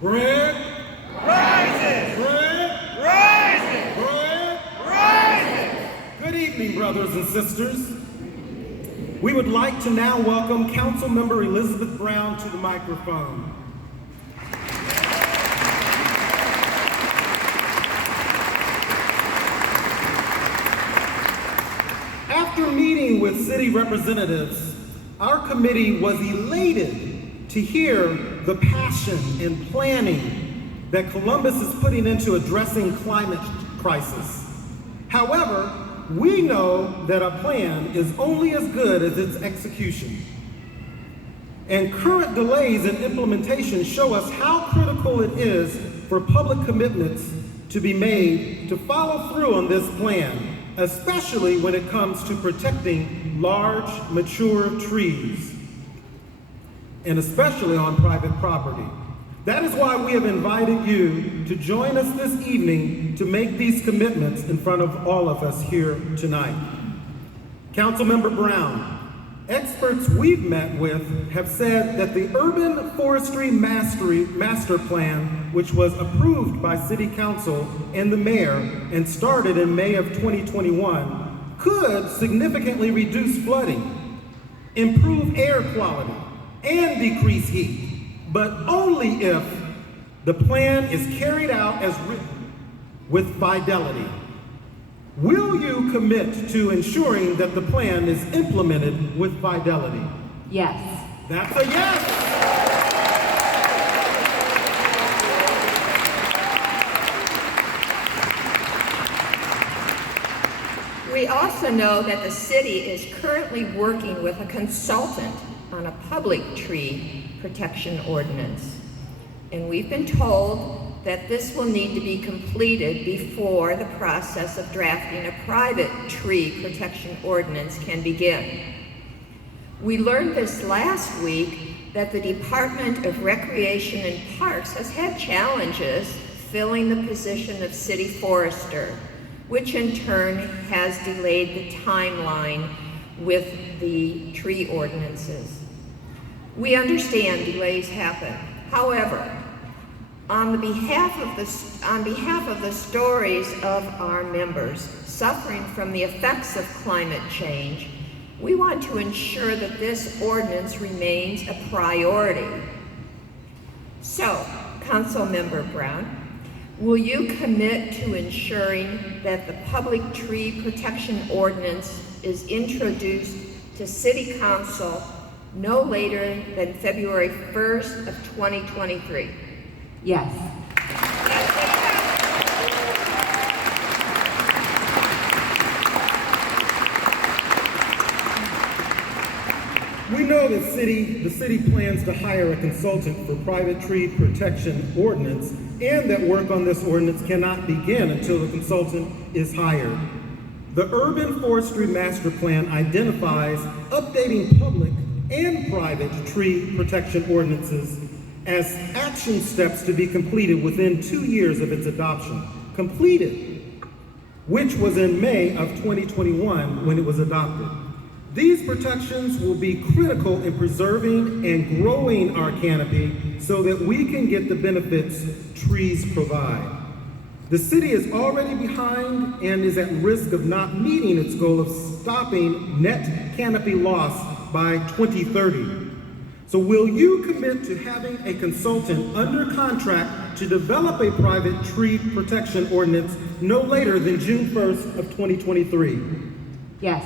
Bread rises! bread Rises! bread. Rises! Good evening, brothers and sisters. We would like to now welcome Councilmember Elizabeth Brown to the microphone. After meeting with city representatives, our committee was elated to hear the passion and planning that Columbus is putting into addressing climate crisis. However, we know that a plan is only as good as its execution. And current delays in implementation show us how critical it is for public commitments to be made to follow through on this plan, especially when it comes to protecting large, mature trees, and especially on private property. That is why we have invited you to join us this evening to make these commitments in front of all of us here tonight. Councilmember Brown, experts we've met with have said that the Urban Forestry Master Plan, which was approved by City Council and the Mayor and started in May of 2021, could significantly reduce flooding, improve air quality, and decrease heat, but only if the plan is carried out as written with fidelity. Will you commit to ensuring that the plan is implemented with fidelity? Yes. That's a yes. We also know that the city is currently working with a consultant on a public tree protection ordinance. And we've been told that this will need to be completed before the process of drafting a private tree protection ordinance can begin. We learned this last week that the Department of Recreation and Parks has had challenges filling the position of city forester, which in turn has delayed the timeline with the tree ordinances. We understand delays happen. However, on behalf of the stories of our members suffering from the effects of climate change, we want to ensure that this ordinance remains a priority. So, Councilmember Brown, will you commit to ensuring that the public tree protection ordinance is introduced to City Council no later than February 1st of 2023? Yes. We know that the city plans to hire a consultant for private tree protection ordinance, and that work on this ordinance cannot begin until the consultant is hired. The Urban Forestry Master Plan identifies updating public and private tree protection ordinances as action steps to be completed within 2 years of its adoption. Completed, which was in May of 2021 when it was adopted. These protections will be critical in preserving and growing our canopy so that we can get the benefits trees provide. The city is already behind and is at risk of not meeting its goal of stopping net canopy loss by 2030. So will you commit to having a consultant under contract to develop a private tree protection ordinance no later than June 1st of 2023? Yes.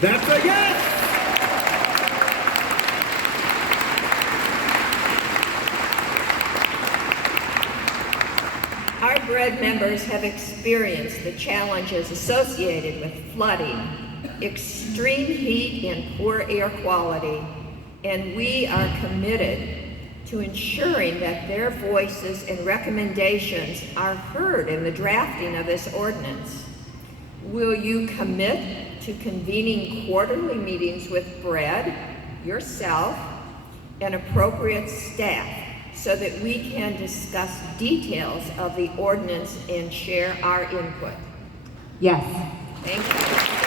That's a yes! Our BREAD members have experienced the challenges associated with flooding, extreme heat, and poor air quality, and we are committed to ensuring that their voices and recommendations are heard in the drafting of this ordinance. Will you commit to convening quarterly meetings with BREAD, yourself, and appropriate staff so that we can discuss details of the ordinance and share our input? Yes. Thank you.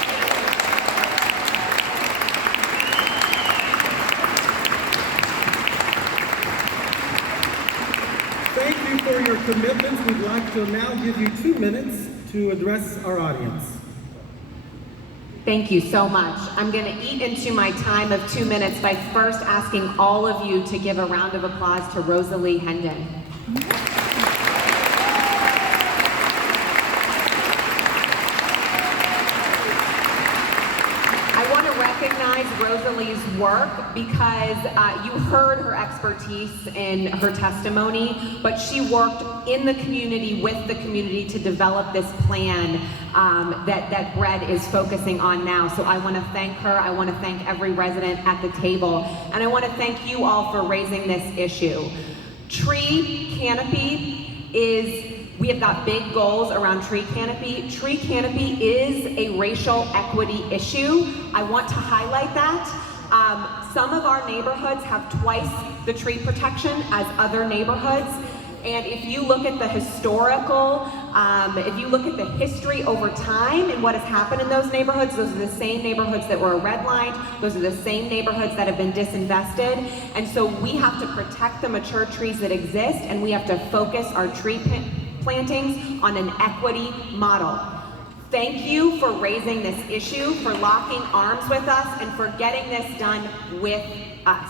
Thank you for your commitments. We'd like to now give you 2 minutes to address our audience. Thank you so much. I'm going to eat into my time of 2 minutes by first asking all of you to give a round of applause to Rosalie Hendon. I want to recognize Rosalie's work because you heard her expertise in her testimony, but she worked in the community with the community to develop this plan that Brett is focusing on now. So I want to thank her. I want to thank every resident at the table. And I want to thank you all for raising this issue. Tree canopy we have got big goals around tree canopy. Tree canopy is a racial equity issue. I want to highlight that. Some of our neighborhoods have twice the tree protection as other neighborhoods. And if you look at the historical, if you look at the history over time and what has happened in those neighborhoods, those are the same neighborhoods that were redlined, those are the same neighborhoods that have been disinvested. And so we have to protect the mature trees that exist, and we have to focus our tree plantings on an equity model. Thank you for raising this issue, for locking arms with us, and for getting this done with us.